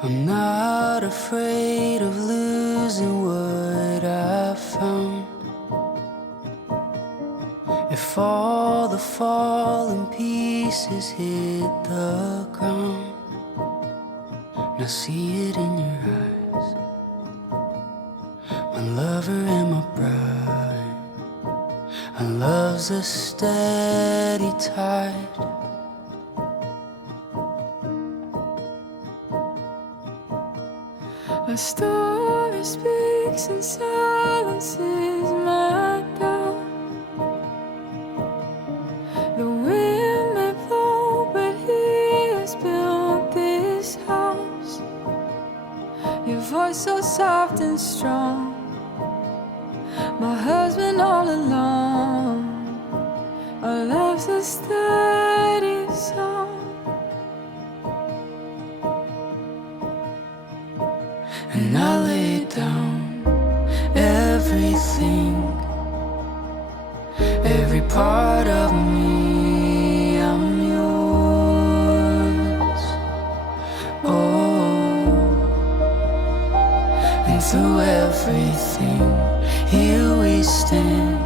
I'm not afraid of losing what I found. If all the falling pieces hit the ground, now see it in your eyes, my lover and my bride. Our love's a steady tide. A story speaks and silences my doubt. The wind may blow, but he has built this house. Your voice so soft and strong, my husband all alone. Our love's a steady song. And I lay down everything, every part of me, I'm yours. Oh, and through everything, here we stand,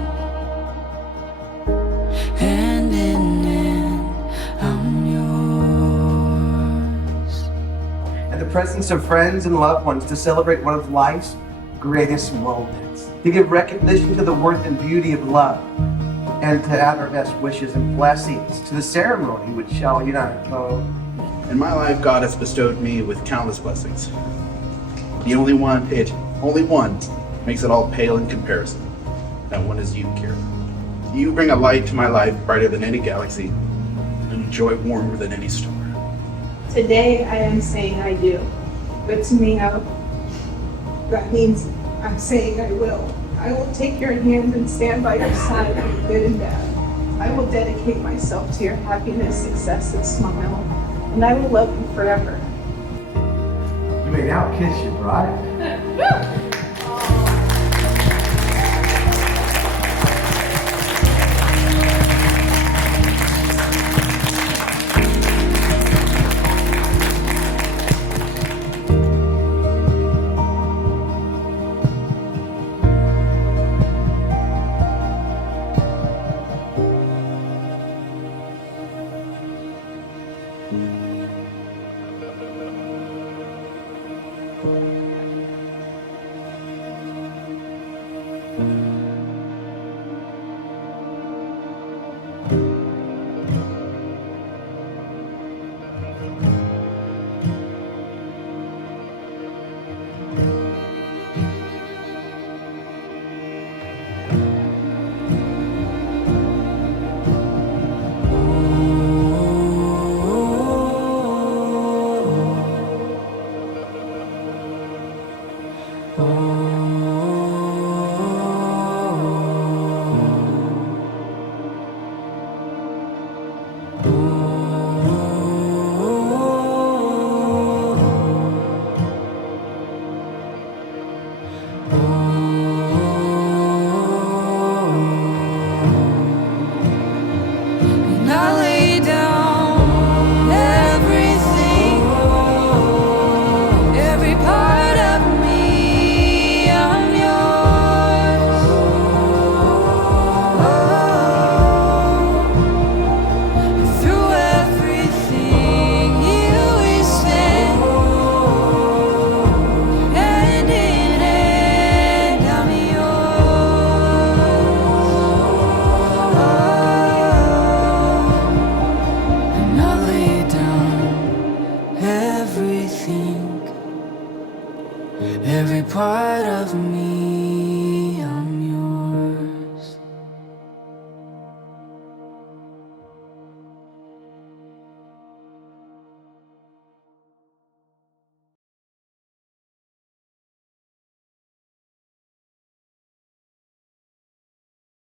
hand in hand, I'm yours. In the presence of friends and loved ones, to celebrate one of life's greatest moments, to give recognition to the worth and beauty of love, and to add our best wishes and blessings to the ceremony which shall unite Beau. In my life, God has bestowed me with countless blessings. The only one makes it all pale in comparison. That one is you, Kiera. You bring a light to my life brighter than any galaxy, and a joy warmer than any star. Today I am saying I do, but to me now, that means I'm saying I will. I will take your hand and stand by your side in good and bad. I will dedicate myself to your happiness, success, and smile, and I will love you forever. You may now kiss your bride. And I lay down everything, every part of me, I'm yours. And through everything, you will stand, hand in hand, I'm And I lay down everything, every part of me,